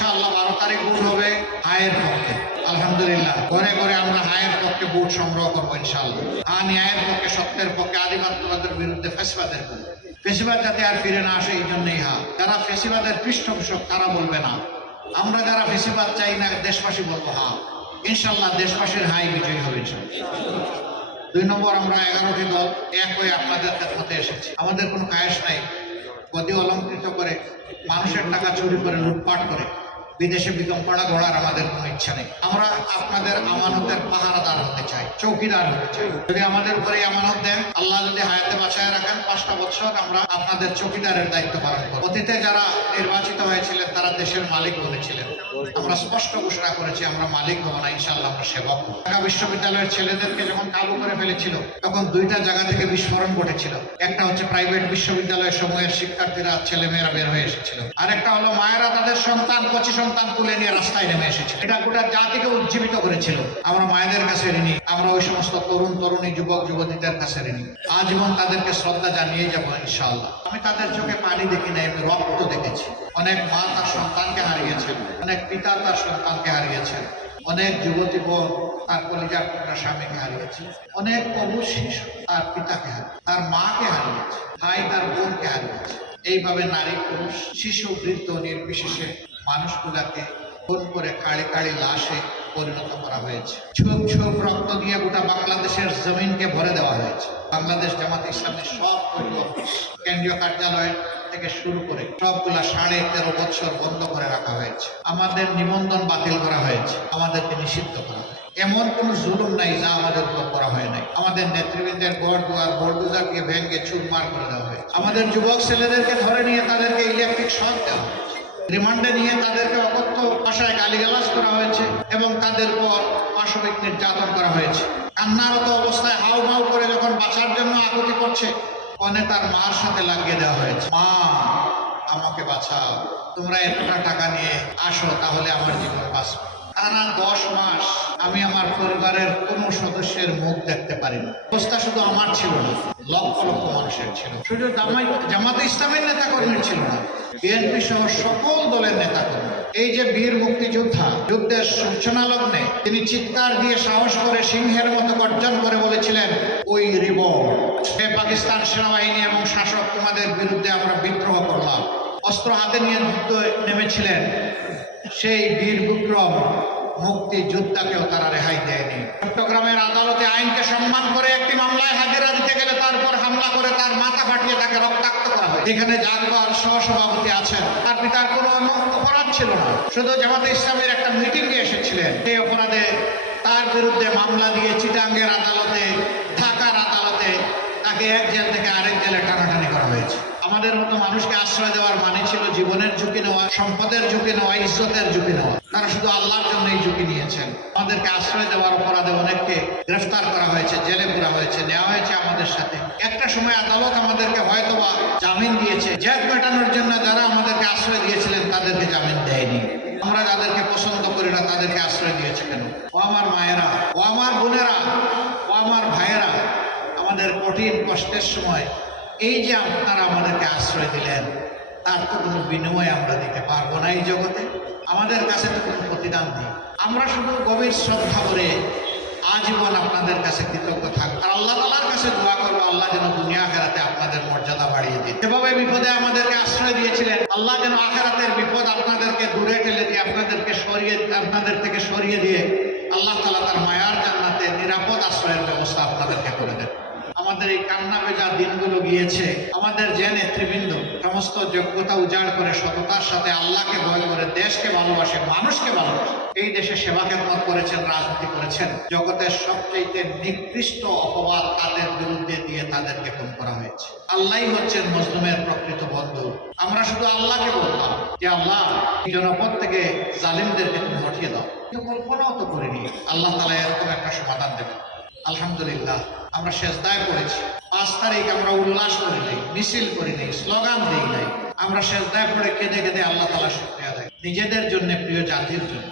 ইনশাআল্লাহ 12 তারিখ ভোট হবে হায়ের পক্ষে। আলহামদুলিল্লাহ, ঘরে ঘরে আমরা হায়ের পক্ষে ভোট সংগ্রহ করবো ইনশাআল্লাহ। ন্যায়ের পক্ষে, সত্যের পক্ষে, আধিপত্যবাদের বিরুদ্ধে, ফ্যাসিবাদের বিরুদ্ধে। ফ্যাসিবাদ যাতে আর ফিরে না আসে এই জন্যই যারা ফ্যাসিবাদের পৃষ্ঠপোষক তারা বলবে না, আমরা যারা ফ্যাসিবাদ চাই না দেশবাসী বলবো ইনশাআল্লাহ দেশবাসীর হাই বিজয়ী হবে ইনশাআল্লাহ। 2 নম্বর, আমরা 11টি দল এক হয়ে আপনাদের খেদমতে এসেছি। আমাদের কোনো কায়েস নাই গদি অলঙ্কৃত করে, মানুষের টাকা চুরি করে, লুটপাট করে বিদেশে বিকম্পনা গড়ার আমাদের কোনো ইচ্ছা নেই। আমরা আপনাদের আমানতের পাহারাদার হতে চাই, চৌকিদার হতে চাই। যদি আমাদের উপরে আমানত দেন, আল্লাহ যদি হায়াতে বাঁচায় রাখেন, 5টা বছর আমরা আপনাদের চৌকিদারের দায়িত্ব পালন করব। অতীতে যারা নির্বাচিত হয়েছিলেন তারা দেশের মালিক বলেছিলেন, আমরা স্পষ্ট ঘোষণা করেছি আমরা মালিক হব না, ইনশাআল্লাহ আমরা সেবক হব। ঢাকা বিশ্ববিদ্যালয়ের ছেলেদেরকে যখন কাবু করে ফেলেছিল তখন 2টা জায়গা থেকে বিস্ফোরণ ঘটেছিল। একটা হচ্ছে প্রাইভেট বিশ্ববিদ্যালয় সমূহের শিক্ষার্থীরা, ছেলেমেয়েরা বের হয়ে এসেছিল। আরেকটা হলো মায়েরা তাদের সন্তান, কচি সন্তান তুলে নিয়ে রাস্তায় নেমে এসেছিল। এটা গোটা জাতিকে উজ্জীবিত করেছিল। আমরা মায়েদের কাছে ঋণী, আমরা ওই সমস্ত তরুণ তরুণী, যুবক যুবতীদের কাছে ঋণী। আজীবন তাদেরকে শ্রদ্ধা জানিয়ে যাবো ইনশাআল্লাহ। আমি তাদের চোখে পানি দেখি না, এমনি রক্ত দেখেছি। অনেক মা তার সন্তানকে হারিয়েছেন, অনেক পিতা তার সন্তানকে হারিয়েছেন, অনেক যুবতী বোন তার কলিজার টুকরা স্বামীকে হারিয়েছে, অনেক অবুঝ শিশু তার পিতাকে হারিয়েছে, তার মাকে হারিয়েছে, ভাই তার বোনকে হারিয়েছে। এইভাবে নারী পুরুষ শিশু বৃদ্ধ নির্বিশেষে মানুষগুলাকে খুন করে কাড়ি কাড়ি লাশে পরিণত করা হয়েছে। ছোপ ছোপ রক্ত দিয়ে গোটা বাংলাদেশের জমিনকে ভরে দেওয়া হয়েছে। বাংলাদেশ জামাত ইসলামের সব কেন্দ্রীয় কার্যালয় থেকে শুরু করে সবগুলা 13.5 বছর বন্ধ করে রাখা হয়েছে। আমাদের নিবন্ধন বাতিল করা হয়েছে, আমাদেরকে নিষিদ্ধ করা হয়েছে। এমন কোন জুলুম নাই যা আমাদের উপর করা হয় নাই। আমাদের নেতৃবৃন্দের ঘর দুয়ার বোলডোজারকে ভেঙে চুরমার করে দেওয়া হয়েছে। আমাদের যুবক ছেলেদেরকে ধরে নিয়ে তাদেরকে ইলেকট্রিক শক দেওয়া হয়েছে। রিমান্ডে নিয়ে তাদেরকে অকথ্য ভাষায় গালিগালাজ করা হয়েছে এবং তাদের উপর পাশবিক নির্যাতন করা হয়েছে। কান্নারত অবস্থায় হাউমাউ করে যখন বাঁচার জন্য আকুতি করছে, কনে তার মার সাথে লাগিয়ে দেওয়া হয়েছে। মা, আমাকে বাঁচাও, তোমরা এতটা টাকা নিয়ে আসো, তাহলে আমার জীবন বাঁচবে। টানা 10 মাস আমি আমার পরিবারের কোনো সদস্যের মুখ দেখতে পারিনি। অবস্থা শুধু আমার ছিল না, লক্ষ লক্ষ মানুষের ছিল। শুধু জামাতে ইসলামের নেতাকর্মীর ছিল না, বিএনপি সহ সকল দলের নেতাকর্মী। এই যে বীর মুক্তিযোদ্ধা, যুদ্ধের সূচনা লগ্নে তিনি চিৎকার দিয়ে সাহস করে সিংহের মতো গর্জন করে বলেছিলেন, ওই রিভল্ট, হে পাকিস্তান সেনাবাহিনী এবং শাসক, তোমাদের বিরুদ্ধে আমরা বিদ্রোহ করলাম। অস্ত্র হাতে নিয়ে যুদ্ধ নেমেছিলেন সেই বীর বিক্রম মুক্তিযোদ্ধাকেও তারা রেহাই দেয়নি। চট্টগ্রামের আদালতে আইনকে সম্মান করে একটি মামলায় হাজিরা দিতে গেলে তার উপর হামলা করে তার মাথা ফাটিয়ে তাকে রক্তাক্ত করা হয়। এখানে জাগবার সহসভাপতি আছেন, তার পিতার কোনো অপরাধ ছিল না, শুধু জামাতে ইসলামের একটা মিটিংয়ে এসেছিলেন। সেই অপরাধে তার বিরুদ্ধে মামলা দিয়ে চিটাঙ্গের আদালতে, ঢাকার আদালতে তাকে এক জেল থেকে আরেক জেলে টানাটানি করা হয়েছে। আমাদের মতো মানুষকে আশ্রয় দেওয়ার মানে ছিল জীবনের ঝুঁকি নেওয়া, সম্পদের ঝুঁকি নেওয়া, ইজ্জতের ঝুঁকি নেওয়া। তারা শুধু আল্লাহর জন্য এই ঝুঁকি নিয়েছেন। আমাদেরকে আশ্রয় দেওয়ার অপরাধে অনেককে গ্রেফতার করা হয়েছে, জেলে পুরা হয়েছে, নেওয়া হয়েছে আমাদের সাথে। একটা সময় আদালত আমাদেরকে হয়তোবা জামিন দিয়েছে, জেদ মেটানোর জন্য যারা আমাদেরকে আশ্রয় দিয়েছিলেন তাদেরকে জামিন দেয়নি। আমরা যাদেরকে পছন্দ করি না তাদেরকে আশ্রয় দিয়েছে কেন? ও আমার মায়েরা, ও আমার বোনেরা, ও আমার ভাইয়েরা, আমাদের কঠিন কষ্টের সময় এই যে আপনারা আমাদেরকে আশ্রয় দিলেন, তার তো কোনো বিনিময় আমরা দিতে পারবো না এই জগতে। আমাদের কাছে তো কোনো প্রতিদান নেই। আমরা শুধু গভীর শ্রদ্ধা করে আজীবন আপনাদের কাছে কৃতজ্ঞ থাকবো আর আল্লাহ তাআলার কাছে দোয়া করবো, আল্লাহ যেন দুনিয়া আখিরাতে আপনাদের মর্যাদা বাড়িয়ে দিন। যেভাবে বিপদে আমাদেরকে আশ্রয় দিয়েছিলেন, আল্লাহ যেন আখিরাতের বিপদ আপনাদেরকে দূরে ঠেলে দিয়ে, আপনাদের থেকে সরিয়ে দিয়ে আল্লাহ তাআলা তার মায়ার জান্নাতে নিরাপদ আশ্রয়ের ব্যবস্থা আপনাদেরকে করে দেন। আমাদের এই কান্না ভেজা দিনগুলো গিয়েছে। আমাদের যে নেতৃবৃন্দ সমস্ত যোগ্যতা উজাড় করে সততার সাথে আল্লাহকে ভয় করে দেশকে ভালোবাসে, মানুষকে ভালোবাসে, এই দেশে সেবা খেদমত করেছেন, রাজনীতি করেছেন। জগতের সবচেয়ে নিকৃষ্ট অপবাদ তাদের বিরুদ্ধে দিয়ে তাদেরকে খুন করা হয়েছে। আল্লাহই হচ্ছেন মজলুমের প্রকৃত বন্ধু। আমরা শুধু আল্লাহকে বললাম যে আল্লাহ জনপদ থেকে জালিমদেরকে তুমি হটিয়ে দাও, কিন্তু কল্পনাও তো করিনি আল্লাহ তাআলা এরকম একটা সমাধান দেবেন। আলহামদুলিল্লাহ, আমরা সেজদায় পড়েছি। 5 তারিখ আমরা উল্লাস করি নাই, মিছিল করি নাই, স্লোগান দিই নাই। আমরা সেজদায় পড়ে কেঁদে কেঁদে আল্লাহ তাআলার শুকরিয়া আদায়, নিজেদের জন্য, প্রিয় জাতির জন্য।